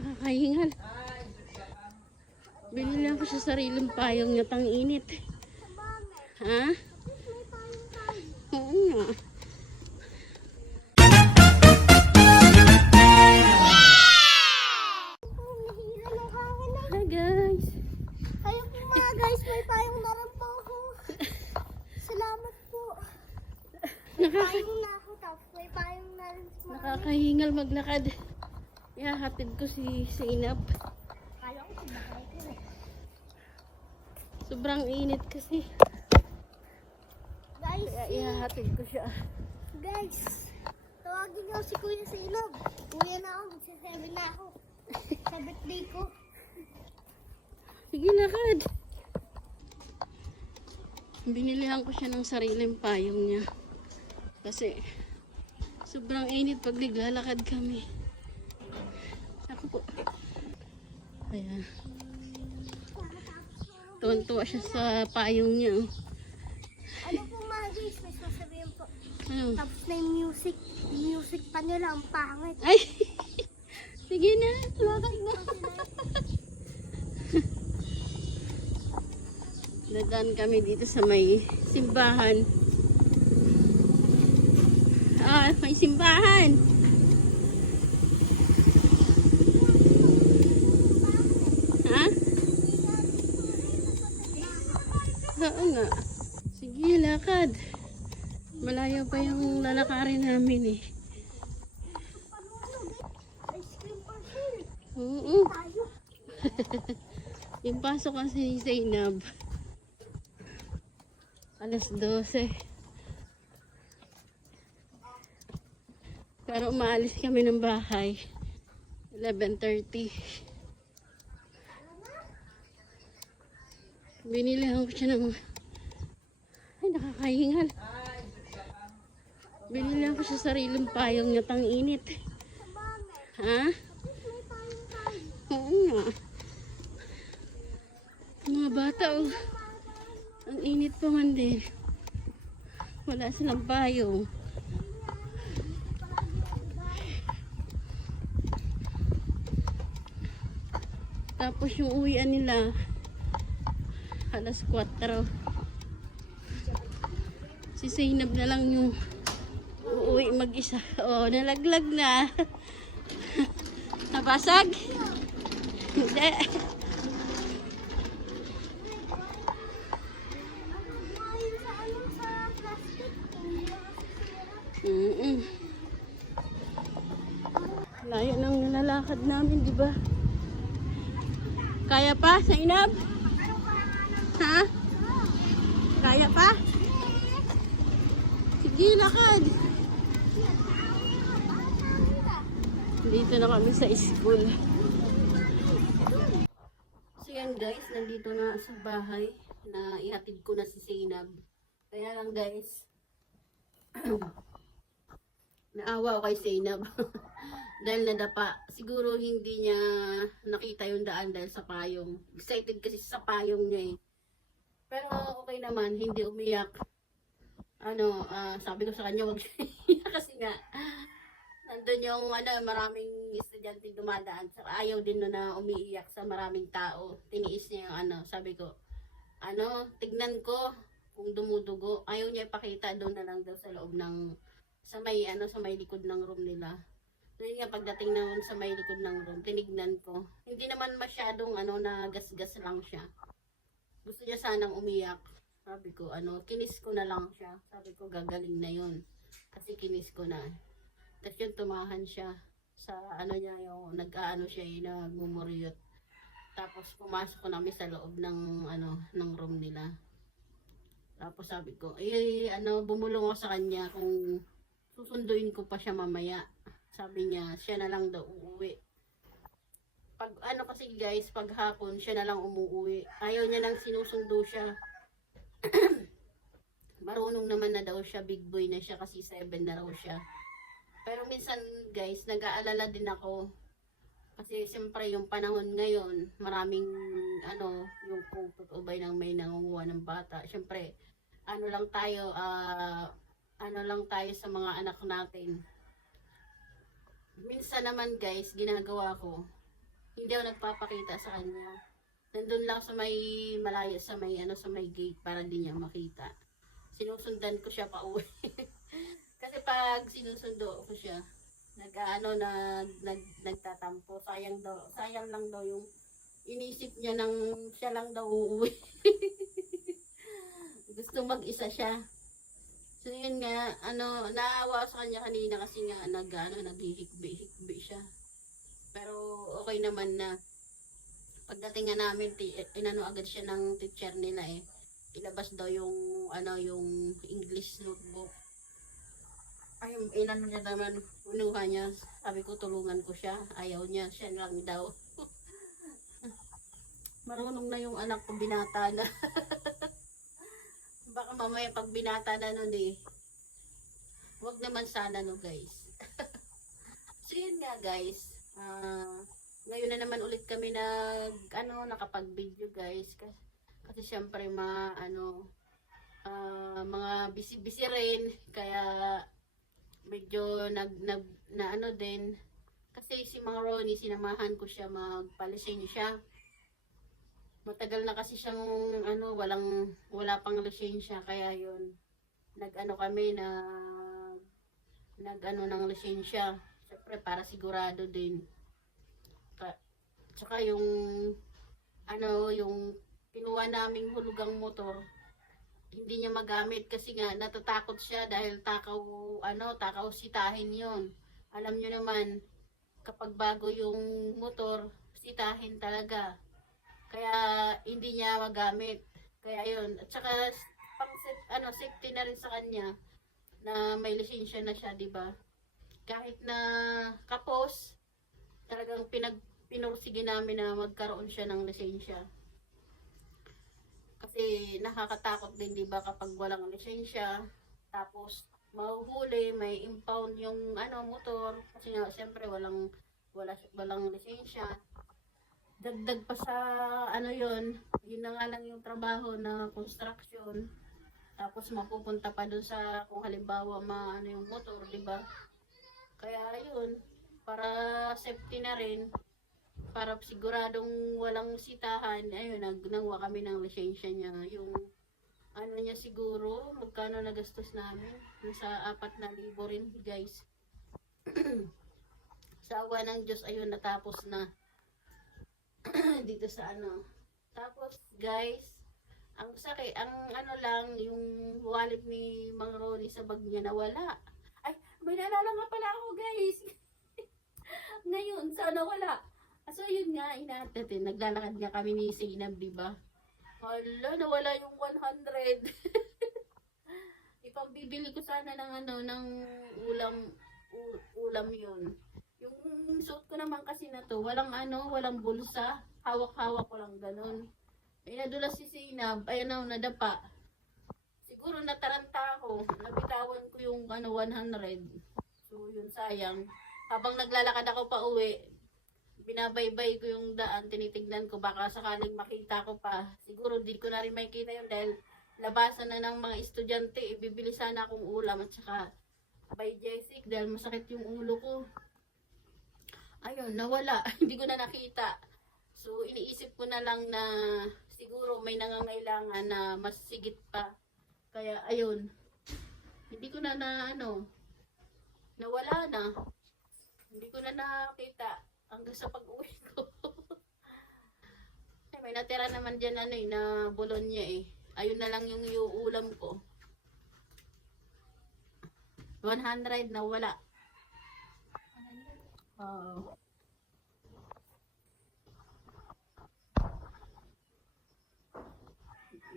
nakakahingal. Binili ko sa sariling payong niya, tang init. Ha? Oo nga. Hi guys. Ayun po mga guys, may payong na rin po ako. Salamat po. May payong na ako, tapos may payong na rin po. Nakakahingal maglakad. Ihahatid ko si Zainab. Kala ko sinakay ko eh. Sobrang init kasi. Guys, Kaya ihahatid ko siya. guys, tawagin niyo si Kuya Silog. Kuya na ako, magsasabi na ako. Sa birthday ko. Sige, lakad. Binilihan ko siya ng sariling payong niya. Kasi sobrang init pag naglalakad kami. Ako po. Ayan. Tuwan-tuwa siya sa payong niya. Ano po mga guys, may sasabihin po. Ano? Tapos na yung music. Music pa nila, ang pangit. Ay! Sige na, lakad na. Dadaan kami dito sa may simbahan. Ah, may simbahan. Ha? Oo nga. Sige, lakad. Malayo pa yung lalakarin namin eh. Ice cream parcel. Oo. Tayo. Yung pasok kasi ni Zainab. Alas 12. Pero umaalis kami ng bahay. 11:30. Binilihan ko siya ng... Ay, nakakahingal. Binilihan ko siya sariling payong niya, tang init. Ha? Oo nga. Mga bata, oh. Ang init pa man din. Wala silang payong. Tapos yung uwian nila, alas 4. Si Zainab na lang yung uuwi mag-isa. Oh, nalaglag na. Nabasag? Hindi. Layo nang nilalakad namin, di ba? Kaya pa, Zainab? Ha? Kaya pa? Sige, lakad. Dito na kami sa school. So yan guys, nandito na sa bahay na ihatid ko na si Zainab. Kaya lang guys, naawa ako kay Zainab. Dahil nadapa. Siguro hindi niya nakita yung daan dahil sa payong. Excited kasi sa payong niya eh. Pero okay naman, hindi umiyak. Sabi ko sa kanya wag siya iyak kasi nga nandun yung maraming estudyante dumadaan. Saka ayaw din na umiiyak sa maraming tao. Tiniis niya yung sabi ko, tignan ko kung dumudugo. Ayaw niya ipakita, doon na lang daw sa loob ng sa may likod ng room nila. Doon nga pagdating na sa may likod ng room, tinignan ko. Hindi naman masyadong na gas-gas lang siya. Gusto niya sanang umiyak. Sabi ko, kinis ko na lang siya. Sabi ko, gagaling na yun. Kasi kinis ko na. Tapos yun, tumahan siya sa niya, yung siya, nagmumuriyot. Tapos pumasok ko namin sa loob ng room nila. Tapos sabi ko, bumulong ako sa kanya kung susunduin ko pa siya mamaya. Sabi niya, siya na lang daw uuwi. Pag kasi guys, pag hapon, siya na lang umuwi. Ayaw niya nang sinusundo siya. Marunong naman na daw siya, big boy na siya kasi 7 na raw siya. Pero minsan guys, nag-aalala din ako. Kasi siyempre yung panahon ngayon, maraming yung kung totoo ba nang may nangunguha ng bata. Siyempre, lang tayo sa mga anak natin. Minsan naman guys, ginagawa ko, hindi ako nagpapakita sa kanya. Nandun lang sa may malayo, sa may sa may gate para di niya makita. Sinusundan ko siya pa uwi. Kasi pag sinusundo ko siya, nagtatampo. Sayang lang daw yung inisip niya nang siya lang daw uuwi. Gusto mag-isa siya. So yun nga, naawa sa kanya kanina kasi nga naghihikbi siya. Pero okay naman na pagdating nga namin, inano agad siya ng teacher nila eh. Ilabas daw yung yung English notebook. Ay, inano niya naman, unuha niya. Sabi ko tulungan ko siya. Ayaw niya, siya lang daw. Marunong na yung anak ko, binata na. Baka mamaya pag binata na nun eh. Wag naman sana no guys. So yun nga guys. Ngayon na naman ulit kami nakapag-video guys. Kasi syempre mga busy rin. Kaya medyo din. Kasi si Mang Ronnie, sinamahan ko siya magpalisensya. Matagal na kasi siyang wala pang lisensya, kaya yun kami ng lisensya, syempre para sigurado din. Tsaka yung kinuha naming hulugang motor, hindi niya magamit kasi nga natatakot siya dahil takaw sitahin yon. Alam niyo naman, kapag bago yung motor, sitahin talaga. Kaya hindi niya magamit. Kaya yun. At saka safety na rin sa kanya na may lisensya na siya, 'di ba? Kahit na kapos, talagang pinursige namin na magkaroon siya ng lisensya. Kasi nakakatakot din, 'di ba, kapag walang lisensya, tapos mahuhuli, may impound yung motor kasi nga siyempre walang lisensya. Dagdag pa sa yun na nga lang yung trabaho na construction. Tapos mapupunta pa dun sa kung halimbawa yung motor, di ba? Kaya yun, para safety na rin, para siguradong walang sitahan, ayun, nagnawa kami ng lisensya niya. Yung niya siguro, magkano nagastos namin? Nasa 4,000 rin, guys. Sa awa ng Diyos, ayun, natapos na. Dito sa Tapos guys, ang sakit, lang yung wallet ni Mang Ronnie sa bag niya nawala. Ay, may naalala nga pala ako guys. Ngayon, sana wala. So yun nga, naglalakad nga kami ni Zainab, diba? Hala, nawala yung 100. Ipambibili ko sana ng ulam yun. Yung suit ko naman kasi na to, walang bulsa, hawak-hawak ko lang ganun. Ay nadulas si Zainab, nadapa. Siguro nataranta ako, nabitawan ko yung 100. So yun, sayang. Habang naglalakad ako pa uwi, binabaybay ko yung daan, tinitignan ko baka sakaling makita ko pa. Siguro di ko na rin makita yun dahil labasan na ng mga estudyante, ibibili sana akong ulam at saka by Jessic dahil masakit yung ulo ko. Ayun, nawala. Hindi ko na nakita. So, iniisip ko na lang na siguro may nangangailangan na mas sigit pa. Kaya, ayun. Hindi ko na nawala na. Hindi ko na nakita hanggang sa pag-uwi ko. May natira naman dyan na Bologna eh. Ayun na lang yung ulam ko. 100 nawala.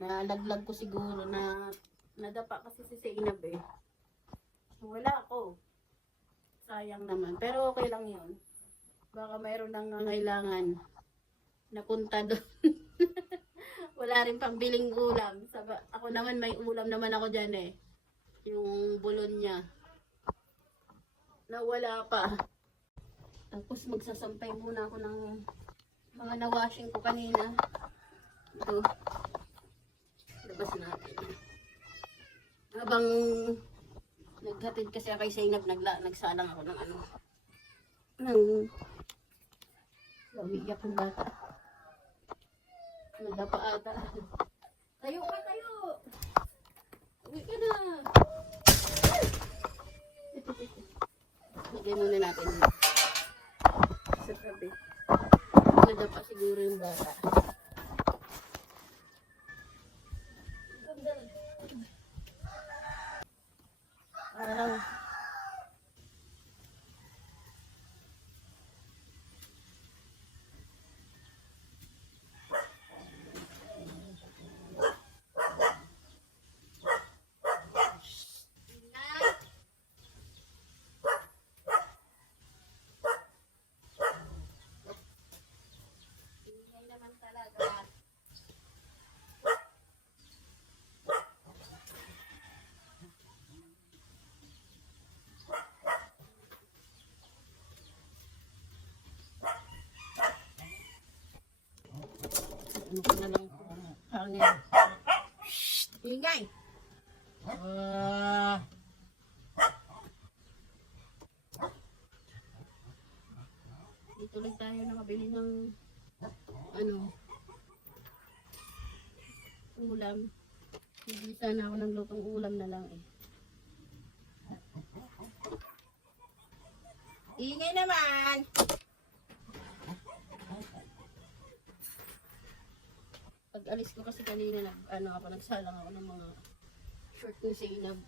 Nalaglag ko siguro na nadapa kasi si Zainab eh. Wala ako. Sayang naman. Pero okay lang yun. Baka mayroon nang ngailangan na punta doon. Wala rin pambiling ulam. Ako naman may ulam naman ako dyan eh. Yung Bologna. Nawala pa. Tapos magsasampay muna ako ng mga na-washing ko kanina. Ito. Labas natin. Habang naghatid kasi ako kay Zainab, nagsalang ako ng Umiiyak yung bata. Nadapa ata. Tayo ka, tayo! Uwi ka na! Lagay muna natin yun. Sa tabi. Nadapa siguro yung bata. Parang ingay naman talaga. Ano ko na lang po. Hangin. Shhh! Ingay! Dito lang tayo nakabili ng ano ulam. Hindi sana ako ng lutong ulam na lang eh. Ingay naman! Pag alis ko kasi kanina ako nagsalang ako ng mga short ni Zainab.